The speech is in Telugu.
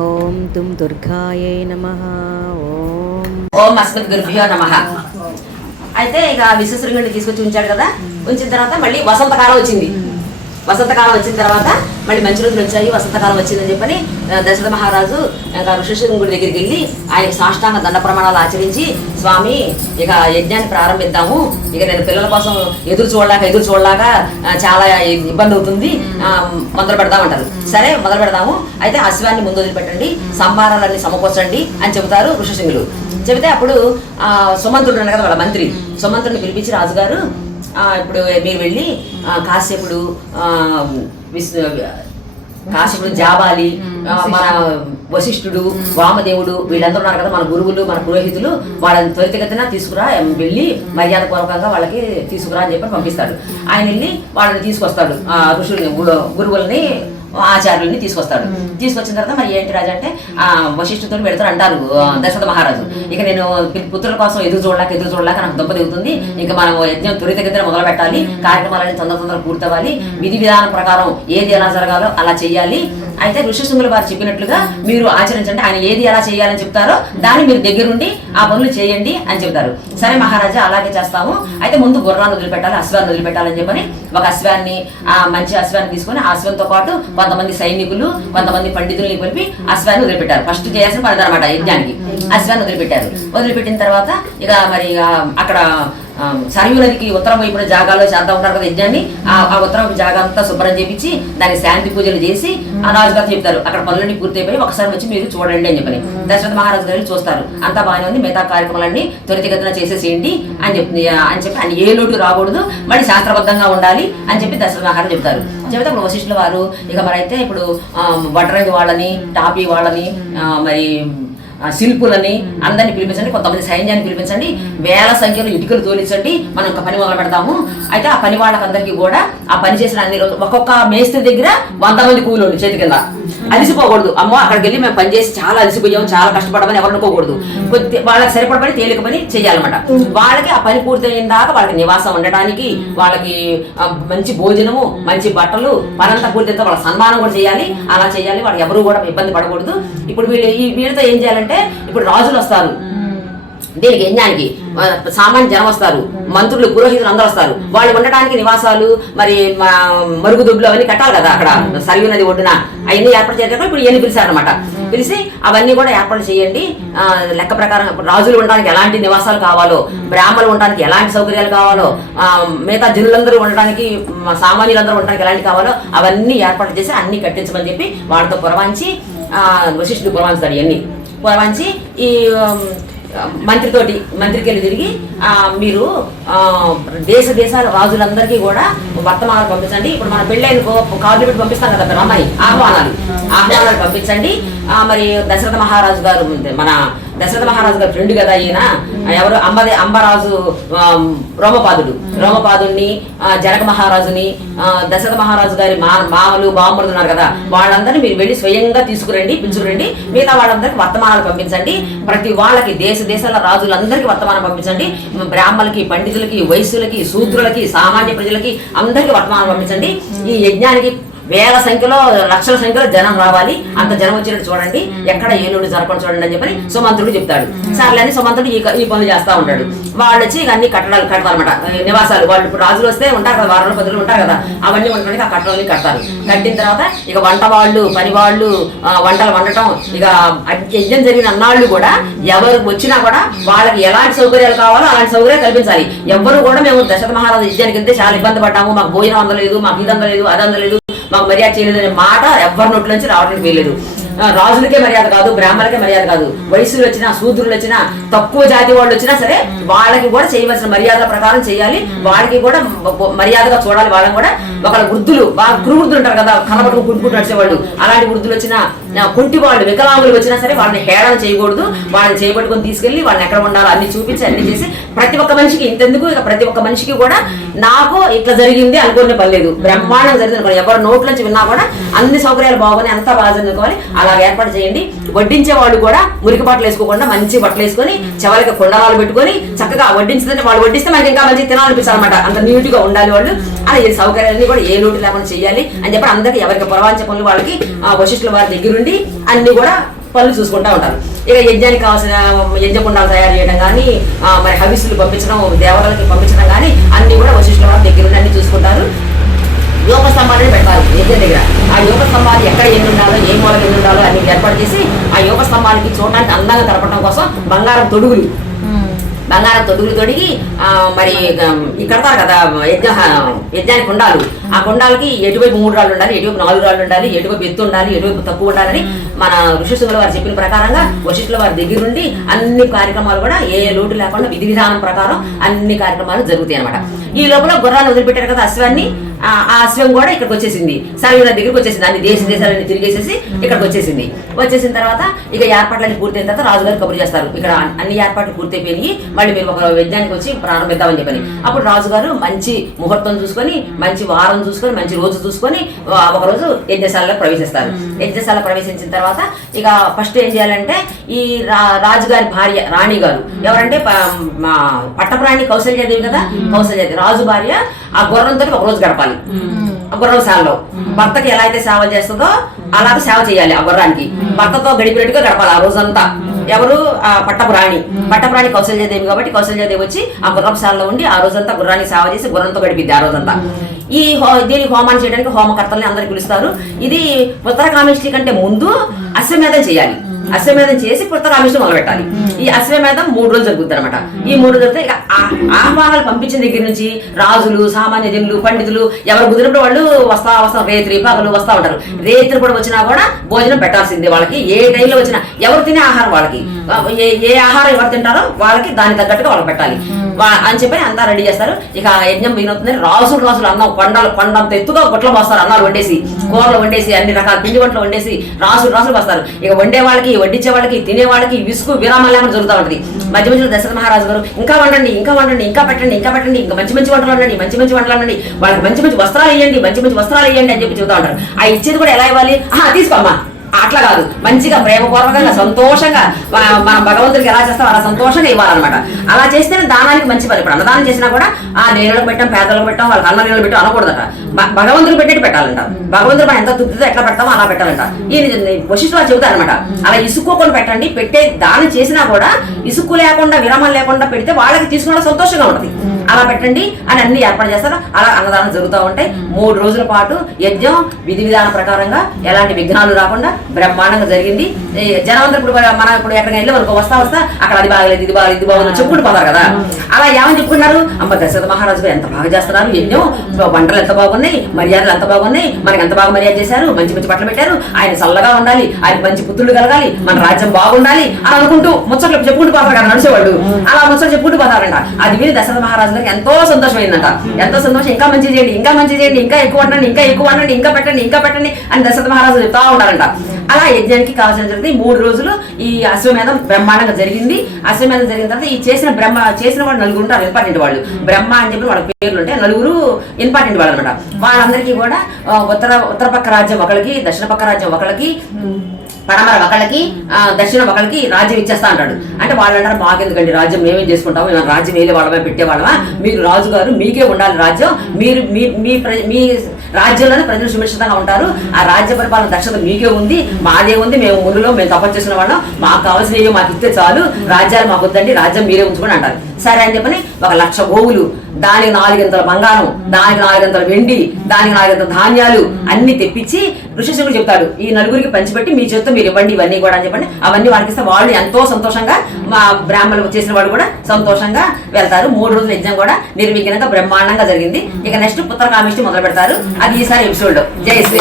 ఓం దుమ్ దుర్గాయై నమః. ఓం అస్మద్ గురుభ్యో నమః. అయితే ఇక విశ్వశృంగుడిని తీసుకొచ్చి ఉంచాడు కదా. ఉంచిన తర్వాత మళ్ళీ వసంతకాలం వచ్చింది. వసంతకాలం వచ్చిన తర్వాత మళ్ళీ మంచి రోజులు వచ్చాయి, వసంతకాలం వచ్చిందని చెప్పని దశరథ మహారాజు ఋషిశృంగుడి దగ్గరికి వెళ్ళి ఆయనకి సాష్టాంగ దండ ప్రమాణాలు ఆచరించి, స్వామి ఇక యజ్ఞాన్ని ప్రారంభిద్దాము, ఇక నేను పిల్లల కోసం ఎదురు చూడలేక చాలా ఇబ్బంది అవుతుంది, మొదలు పెడదామంటారు. సరే మొదలు పెడదాము, అయితే అశ్వాన్ని ముందు వదిలిపెట్టండి, సంభారాలన్నీ సమకూర్చండి అని చెబుతారు ఋషిశృంగులు. చెబితే అప్పుడు సుమంత్రుడు అన్న కదా వాళ్ళ మంత్రి, సుమంత్రుడిని పిలిపించి రాజుగారు ఇప్పుడు మీరు వెళ్ళి కాశ్యపుడు జాబాలి, మన వశిష్ఠుడు, వామదేవుడు వీళ్ళందరూ ఉన్నారు కదా మన గురువులు, మన పురోహితులు, వాళ్ళని త్వరితగతిన తీసుకురా, వెళ్ళి మర్యాద పూర్వకంగా వాళ్ళకి తీసుకురా అని చెప్పి పంపిస్తాడు. ఆయన వెళ్ళి వాళ్ళని తీసుకొస్తాడు, ఋషుల్ని గురువుల్ని ఆచార్యుల్ని తీసుకొస్తాడు. తీసుకొచ్చిన తర్వాత మరి ఏంటి రాజు అంటే వశిష్ఠుతో పెడతారు అంటారు దశరథ మహారాజు. ఇక నేను పుత్రుల కోసం ఎదురు చూడలేక నాకు దెబ్బ దిగుతుంది, ఇంకా మనం యజ్ఞం త్వరితగతిన మొదలు పెట్టాలి, కార్యక్రమాలన్నీ తొందర పూర్తవ్వాలి, విధి విధానం ప్రకారం ఏది ఎలా జరగాలో అలా చెయ్యాలి. అయితే ఋషిశృంగుల వారు చెప్పినట్లుగా మీరు ఆచరించండి, ఆయన ఏది ఎలా చేయాలని చెప్తారో దాన్ని మీరు దగ్గరుండి ఆ పనులు చేయండి అని చెప్తారు. సరే మహారాజా అలాగే చేస్తాము, అయితే ముందు గుర్రాన్ని వదిలిపెట్టాలి, అశ్వాన్ని వదిలిపెట్టాలని చెప్పని ఒక అశ్వాన్ని, మంచి అశ్వాన్ని తీసుకొని ఆ అశ్వంతో పాటు కొంతమంది సైనికులు, కొంతమంది పండితుల్ని కలిపి అశ్వాన్ని వదిలిపెట్టారు. ఫస్ట్ చేయాల్సిన పని అనమాట యజ్ఞానికి. అశ్వాన్ని వదిలిపెట్టారు. వదిలిపెట్టిన తర్వాత ఇక మరి అక్కడ సరయూ నదికి ఉత్తరం వైపున జాగాలో చేద్దాం ఉంటారు కదా యజ్ఞాన్ని, ఆ ఉత్తరం జాగా అంతా శుభ్రం చేపించి దానికి శాంతి పూజలు చేసి ఆ రాజుగారు చెప్తారు అక్కడ పనులన్నీ పూర్తయిపోయి ఒకసారి వచ్చి మీరు చూడండి అని చెప్పని. దశరథ మహారాజు గారు చూస్తారు, అంతా బాగానే ఉంది, మిగతా కార్యక్రమాలన్నీ త్వరితగతిన చేసేసేయండి అని చెప్పి అని ఏ లోటు రాకూడదు, మళ్ళీ శాస్త్రబద్ధంగా ఉండాలి అని చెప్పి దశరథ మహారాజు చెప్తారు. చెబితే అప్పుడు వశిష్ఠుల వారు ఇక మరైతే ఇప్పుడు వడ్రంగి వాళ్ళని, టాపీ వాళ్ళని, మరి శిల్పులని అందరినీ పిలిపించండి, కొంతమంది సైన్యాన్ని పిలిపించండి, వేల సంఖ్యలో ఇటుకలు తోలించండి, మనం ఒక పని మొదలు పెడతాము. అయితే ఆ పని వాళ్ళకందరికీ కూడా ఆ పని చేసిన అన్ని రోజులు ఒక్కొక్క మేస్త్రి దగ్గర 100 మంది కూలోళ్ళు చేతి కింద. అలిసిపోకూడదు, అమ్మో అక్కడికి వెళ్ళి మేము పని చేసి చాలా అలిసిపోయాము, చాలా కష్టపడమని ఎవరు అనుకోకూడదు. వాళ్ళకి సరిపడ పని, తేలిక పని చేయాలన్నమాట. వాళ్ళకి ఆ పని పూర్తయిన దాకా వాళ్ళకి నివాసం ఉండటానికి, వాళ్ళకి మంచి భోజనము, మంచి బట్టలు, పనంతా పూర్తయితే వాళ్ళ సన్మానం కూడా చేయాలి. అలా చేయాలి, వాళ్ళు ఎవరు కూడా ఇబ్బంది పడకూడదు. ఇప్పుడు వీళ్ళతో ఏం చేయాలంటే, ఇప్పుడు రాజులు వస్తారు దీనికి యజ్ఞానికి, సామాన్య జనం వస్తారు, మంత్రులు, పురోహితులు అందరూ వస్తారు. వాళ్ళు ఉండటానికి నివాసాలు, మరి మరుగుదొడ్లు అవన్నీ కట్టాలి కదా అక్కడ సరయూ నది ఒడ్డున. అవన్నీ ఏర్పాటు చేయడం ఇప్పుడు ఇవన్నీ పిలిచారనమాట. పిలిచి అవన్నీ కూడా ఏర్పాటు చేయండి. లెక్క ప్రకారం రాజులు ఉండడానికి ఎలాంటి నివాసాలు కావాలో, బ్రాహ్మణులు ఉండడానికి ఎలాంటి సౌకర్యాలు కావాలో, మిగతా జనులందరూ ఉండడానికి, సామాన్యులందరూ ఉండడానికి ఎలాంటి కావాలో అవన్నీ ఏర్పాటు చేసి అన్ని కట్టించమని చెప్పి వాళ్ళతో పురవాంచి వశిష్ఠుడు పురవాంచుతాడు. ఇవన్నీ పురవాంచి ఈ మంత్రికి వెళ్ళి తిరిగి మీరు దేశాల రాజులందరికీ కూడా వర్తమానాలు పంపించండి. ఇప్పుడు మన పెళ్ళైన కార్డులు పెట్టి పంపిస్తాం కదా రమ్మని, ఆహ్వానాలు పంపించండి. మరి దశరథ మహారాజు గారు, మన దశరథ మహారాజు గారు ఫ్రెండ్ కదా ఈయన, ఎవరు అంబరాజు రోమపాదుడిని, జనక మహారాజుని, దశరథ మహారాజు గారి మామలు బామ్మలు ఉన్నారు కదా, వాళ్ళందరినీ మీరు వెళ్ళి స్వయంగా పిలుచుకురండి. మిగతా వాళ్ళందరికీ వర్తమానాలు పంపించండి. ప్రతి వాళ్ళకి దేశాల రాజులందరికీ వర్తమానం పంపించండి. బ్రాహ్మణులకి, పండితులకి, వైశ్యులకి, శూద్రులకి, సామాన్య ప్రజలకి అందరికీ వర్తమానం పంపించండి. ఈ యజ్ఞానికి వేల సంఖ్యలో, లక్షల సంఖ్యలో జనం రావాలి, అంత జనం వచ్చినట్టు చూడండి, ఎక్కడ ఏలుడు జరపని చూడండి అని చెప్పని సుమంత్రుడు చెప్తాడు. సర్లే అని సుమంత్రుడు ఈ పనులు చేస్తా ఉంటాడు. వాళ్ళు వచ్చి అన్ని కట్టడాలు కడతారనమాట, నివాసాలు. వాళ్ళు ఇప్పుడు రాజులు వస్తే ఉంటారు కదా, 10 రోజులు ఉంటారు కదా, అవన్నీ ఉండడానికి ఆ కట్టడాలని కడతారు. కట్టిన తర్వాత ఇక వంట వాళ్ళు, పని వాళ్ళు, వంటలు వండటం, ఇక యజ్ఞం జరిగిన అన్నాళ్ళు కూడా ఎవరు వచ్చినా కూడా వాళ్ళకి ఎలాంటి సౌకర్యాలు కావాలో అలాంటి సౌకర్యాలు కల్పించాలి. ఎవరు కూడా మేము దశరథ మహారాజు యజ్ఞానికి వెళ్తే చాలా ఇబ్బంది పడ్డాము, మాకు భోజనం అందలేదు, మాకు ఇది అందలేదు, అది అందలేదు, మాకు మర్యాద చేయలేదు అనే మాట ఎవరి నోట్ల నుంచి రావడానికి వీలేదు. రాజులకే మర్యాద కాదు, బ్రాహ్మణులకే మర్యాద కాదు, వయసులు వచ్చినా, శూద్రులు వచ్చినా, తక్కువ జాతి వాళ్ళు వచ్చినా సరే వాళ్ళకి కూడా చేయవలసిన మర్యాదల ప్రకారం చేయాలి. వాళ్ళకి కూడా మర్యాదగా చూడాలి. వాళ్ళని కూడా ఒకళ్ళ వృద్ధులు, బాగా వృద్ధులు ఉంటారు కదా, కనబడుకు గుంటుకుంటూ నడిచేవాళ్ళు, అలాంటి వృద్ధులు వచ్చినా, కుంటి వాళ్ళు, వికలాంగులు వచ్చినా సరే వాళ్ళని హేళన చేయకూడదు. వాళ్ళని చేపట్టుకొని తీసుకెళ్లి వాళ్ళని ఎక్కడ ఉండాలో అన్ని చూపించి అన్ని చేసి ప్రతి ఒక్క మనిషికి ఇంతెందుకు, ఇక ప్రతి ఒక్క మనిషికి కూడా నాకు ఇట్లా జరిగింది అనుకునే పని లేదు, బ్రహ్మాండం జరిగింది అనుకోండి. ఎవరు నోట్ల నుంచి విన్నా కూడా అన్ని సౌకర్యాలు బాగున్నాయి, అంతా బాగా చదువుకోవాలి, అలా ఏర్పాటు చేయండి. వడ్డించే వాళ్ళు కూడా మురికి బట్టలు వేసుకోకుండా మంచి బట్టలు వేసుకొని చివరికి కుండలాలు పెట్టుకొని చక్కగా వడ్డించుతుంటే వాళ్ళు వడ్డిస్తే మనకి ఇంకా మంచి తినాలనిపించాలన్నమాట. అంత నీట్ గా ఉండాలి వాళ్ళు. అలా ఈ సౌకర్యాలన్నీ కూడా ఏ లోటు లేకుండా చేయాలి అని చెప్పి అందరికి ఎవరికి పొరవాంచే పనులు వాళ్ళకి వశిష్ఠుల వారి దగ్గరుండి అన్ని కూడా పనులు చూసుకుంటూ ఉంటారు. ఇక యజ్ఞానికి కావాల్సిన యజ్ఞకుండాలు తయారు చేయడం కానీ, మరి హవిస్సులు పంపించడం, దేవతలకి పంపించడం కానీ అన్ని కూడా వశిష్ఠుల వారి దగ్గరుండి అన్ని చూసుకుంటారు. యోగ స్తంభాన్ని పెడతారు యజ్ఞం దగ్గర. ఆ యోగ స్తంభాలు ఎక్కడ ఎన్ని ఉండాలో, ఏ మూలకి ఎన్ని ఉండాలో అన్ని ఏర్పాటు చేసి ఆ యోగ స్తంభానికి చూడడానికి అందంగా కలపడం కోసం బంగారం తొడుగులు తొడిగి మరి కడతారు కదా యజ్ఞానికి కుండాలు. ఆ కుండాలకి ఎటువైపు 3 రాళ్ళు ఉండాలి, ఎటువైపు 4 రాళ్ళు ఉండాలి, ఎటువైపు ఎత్తు ఉండాలి, ఎటువైపు తక్కువ ఉండాలని మన ఋషిశృంగుల వారు చెప్పిన ప్రకారంగా వశిష్ఠుల వారి దగ్గర నుండి అన్ని కార్యక్రమాలు కూడా ఏ లోటు లేకుండా విధి విధానం ప్రకారం అన్ని కార్యక్రమాలు జరుగుతాయి అనమాట. ఈ లోపల గుర్రాలు వదిలిపెట్టారు కదా అశ్వాన్ని, ఆ అశ్వం కూడా ఇక్కడికి వచ్చేసింది, సరయుల దగ్గరికి వచ్చేసింది. అన్ని దేశాలన్నీ తిరిగేసేసి ఇక్కడికి వచ్చేసిన తర్వాత ఇక ఏర్పాట్లన్నీ పూర్తయిన తర్వాత రాజుగారు కబురు చేస్తారు, ఇక్కడ అన్ని ఏర్పాట్లు పూర్తయిపోయి మళ్ళీ మీరు ఒక యజ్ఞానికి వచ్చి ప్రారంభిద్దామని చెప్పని. అప్పుడు రాజుగారు మంచి ముహూర్తం చూసుకొని, మంచి వారం చూసుకొని, మంచి రోజు చూసుకొని ఒకరోజు యజ్ఞశాలలో ప్రవేశిస్తారు. యజ్ఞశాల ప్రవేశించిన తర్వాత ఇక ఫస్ట్ ఏం చేయాలంటే ఈ రాజుగారి భార్య రాణి గారు ఎవరంటే పట్టప్రాణి కౌశల్యాదేవి కదా, కౌశల్యాదేవి రాజు భార్య ఆ గుర్రంతో ఒక రోజు గడపాలి. ఆ గుర్రం సేవలో భర్తకి ఎలా అయితే సేవ చేస్తుందో అలాగే సేవ చేయాలి. ఆ గుర్రానికి భర్తతో గడిపినట్టుగా గడపాలి ఆ రోజంతా. ఎవరు పట్టప్రాణి కౌశల్యాదేవి కాబట్టి కౌశల్యాదేవి వచ్చి ఆ గుర్రపుశాలలో ఉండి ఆ రోజంతా గుర్రాన్ని సేవ చేసి గుర్రంతో గడిపిద్ది ఆ రోజంతా. దీనికి హోమాన్ని చేయడానికి హోమకర్తల్ని అందరికి పిలుస్తారు. ఇది ఉత్తరకామేష్టి కంటే ముందు అశ్వమేధం చేయాలి. అశ్వమేధం చేసి పుత్రకామేష్టి మొదలు పెట్టాలి. ఈ అశ్వమేధం 3 రోజులు జరుగుతుంది అనమాట. ఈ 3 రోజులు జరిగితే ఆహ్వానాలు పంపించిన దగ్గర నుంచి రాజులు, సామాన్య జనులు, పండితులు ఎవరు కుదిరినప్పుడు వాళ్ళు వస్తా రేత్రి పగలు వస్తా ఉంటారు. రేత్రి కూడా వచ్చినా కూడా భోజనం పెట్టాల్సిందే వాళ్ళకి. ఏ టైంలో వచ్చినా ఎవరు తినే ఆహారం వాళ్ళకి, ఏ ఆహారం ఎవరు తింటారో వాళ్ళకి దానికి తగ్గట్టుగా వాళ్ళకి పెట్టాలి అని చెప్పి అంతా రెడీ చేస్తారు. ఇక యజ్ఞం మిగిలిపోతుంది. రాసులు అన్నం కొండంత ఎత్తుగా గుట్టలు పోస్తారు. అన్నాలు వండేసి, కూరలు వండేసి, అన్ని రకాల పిండి వంటలు వండేసి రాసులు పోస్తారు. ఇక వండే వాళ్ళకి, వడ్డించే వాళ్ళకి, తినే వాళ్ళకి విసుగు విరామాలు లేకుండా జరుగుతూ ఉంటుంది. మధ్య మధ్యలో దశరథ మహారాజు గారు ఇంకా వండండి, ఇంకా పెట్టండి, ఇంకా మంచి వంటలు వండండి, మంచి వంటలు వండండి, వాళ్ళకి మంచి వస్త్రాలు వేయండి, మంచి వస్త్రాలు వేయండి అని చెప్పి చెబుతూ ఉంటారు. ఆ ఇచ్చేది కూడా ఎలా ఇవ్వాలి? తీసుకోమ్మా, అట్లా కాదు, మంచిగా ప్రేమపూర్వకంగా సంతోషంగా మనం భగవంతుడికి ఎలా చేస్తాం అలా సంతోషంగా ఇవ్వాలన్నమాట. అలా చేస్తేనే దానానికి మంచి పని. ఇప్పుడు అన్నదానం చేసినా కూడా నేలకు పెట్టాం, పేదలకు పెట్టాం, వాళ్ళకి అన్న నీళ్ళు పెట్టాం అనకూడదట. భగవంతుడికి పెట్టేట్టు పెట్టాలంట. భగవంతుడు మనం ఎంత తృప్తితో ఎట్లా పెడతామో అలా పెట్టాలంట. ఈ వశిష్ఠులు వారు చెబుతారనమాట. అలా ఇసుక్కోకొని పెట్టండి, పెట్టే దానం చేసినా కూడా ఇసుక్కు లేకుండా విరామం లేకుండా పెడితే వాళ్ళకి తీసుకున్న సంతోషంగా ఉంటుంది. అలా పెట్టండి అని అన్ని ఏర్పాటు చేస్తారు. అలా అన్నదానం జరుగుతూ ఉంటాయి. 3 రోజుల పాటు యజ్ఞం విధి విధానం ప్రకారంగా ఎలాంటి విఘ్నాలు రాకుండా బ్రహ్మాండంగా జరిగింది. జనమంతా ఇప్పుడు ఎక్కడికి వెళ్ళి వరకు వస్తా అక్కడ అది బాగలేదు, ఇది బాగుంది చెప్పుకుంటూ పోతారు కదా. అలా ఏమని చెప్పుకున్నారు? అమ్మ దశరథ మహారాజు గారు ఎంత బాగా చేస్తున్నారు యజ్ఞం, వంటలు ఎంత బాగున్నాయి, మర్యాదలు ఎంత బాగున్నాయి, మనకి ఎంత బాగా మర్యాద చేశారు, మంచి బట్టలు పెట్టారు, ఆయన చల్లగా ఉండాలి, ఆయన మంచి పుత్రులు కలగాలి, మన రాజ్యం బాగుండాలి అని అనుకుంటూ ముచ్చట్లు చెప్పుకుంటూ పోతారు కదా నడిచేవాళ్ళు. అలా ముచ్చట్లు చెప్పుకుంటూ పోతారంట. అది విని దశరథ మహారాజు గారికి ఎంతో సంతోషమైందంట. ఎంతో సంతోషం. ఇంకా మంచి చేయండి, ఇంకా ఎక్కువ వండండి, ఇంకా పెట్టండి అని దశరథ మహారాజు చెప్తా ఉంటారంట. అలా యజ్ఞానికి కావాల్సిన జరిగింది. 3 రోజులు ఈ అశ్వమేధం బ్రహ్మాండంగా జరిగింది. అశ్వమేధం జరిగిన తర్వాత ఈ చేసిన వాళ్ళు 4 ఉంటారు ఇంపార్టెంట్ వాళ్ళు. బ్రహ్మ అని చెప్పి వాళ్ళ పేర్లు ఉంటాయి. 4 ఇంపార్టెంట్ వాళ్ళు అనమాట. వాళ్ళందరికీ కూడా ఉత్తర పక్క రాజ్యం ఒకళ్ళకి, దక్షిణ పక్క రాజ్యం ఒకళ్ళకి, పడమర ఒకళ్ళకి, దక్షిణ ఒకళ్ళకి రాజ్యం ఇచ్చేస్తా అంటాడు. అంటే వాళ్ళు అంటారు, మాకెందుకండి రాజ్యం, మేమేం చేసుకుంటాము, మేము రాజ్యం వేలే వాళ్ళమే పెట్టేవాళ్ళమా, మీరు రాజుగారు మీకే ఉండాలి రాజ్యం, మీరు మీ రాజ్యంలోనే ప్రజలు సురక్షితంగా ఉంటారు, ఆ రాజ్య పరిపాలన దక్షత మీకే ఉంది, మాదే ఉంది, మేము మునులో మేము తపస్సు చేసిన వాళ్ళం, మాకు కావాల్సినవి మాకు ఇస్తే చాలు, రాజ్యాలు మాకు వద్దండి, రాజ్యం మీరే ఉంచుకొని అంటారు. సరే అని చెప్పని 1,00,000 గోవులు, దానికి 4 బంగారం, దానికి 4 వెండి, దానికి 4 ధాన్యాలు అన్ని తెప్పించి ఋషిశృంగుడు చెప్తాడు, ఈ 4 పంచిపెట్టి మీ చేత్తో మీరు ఇవ్వండి ఇవన్నీ కూడా అని చెప్పండి. అవన్నీ వాళ్ళకి ఇస్తే వాళ్ళు ఎంతో సంతోషంగా, మా బ్రాహ్మణులు చేసిన వాళ్ళు కూడా సంతోషంగా వెళ్తారు. 3 రోజుల యజ్ఞం కూడా నిర్విఘ్నంగా బ్రహ్మాండంగా జరిగింది. ఇక నెక్స్ట్ పుత్రకామేష్టి మొదలు పెడతారు. అది ఈసారి ఎపిసోడ్. జై శ్రీ.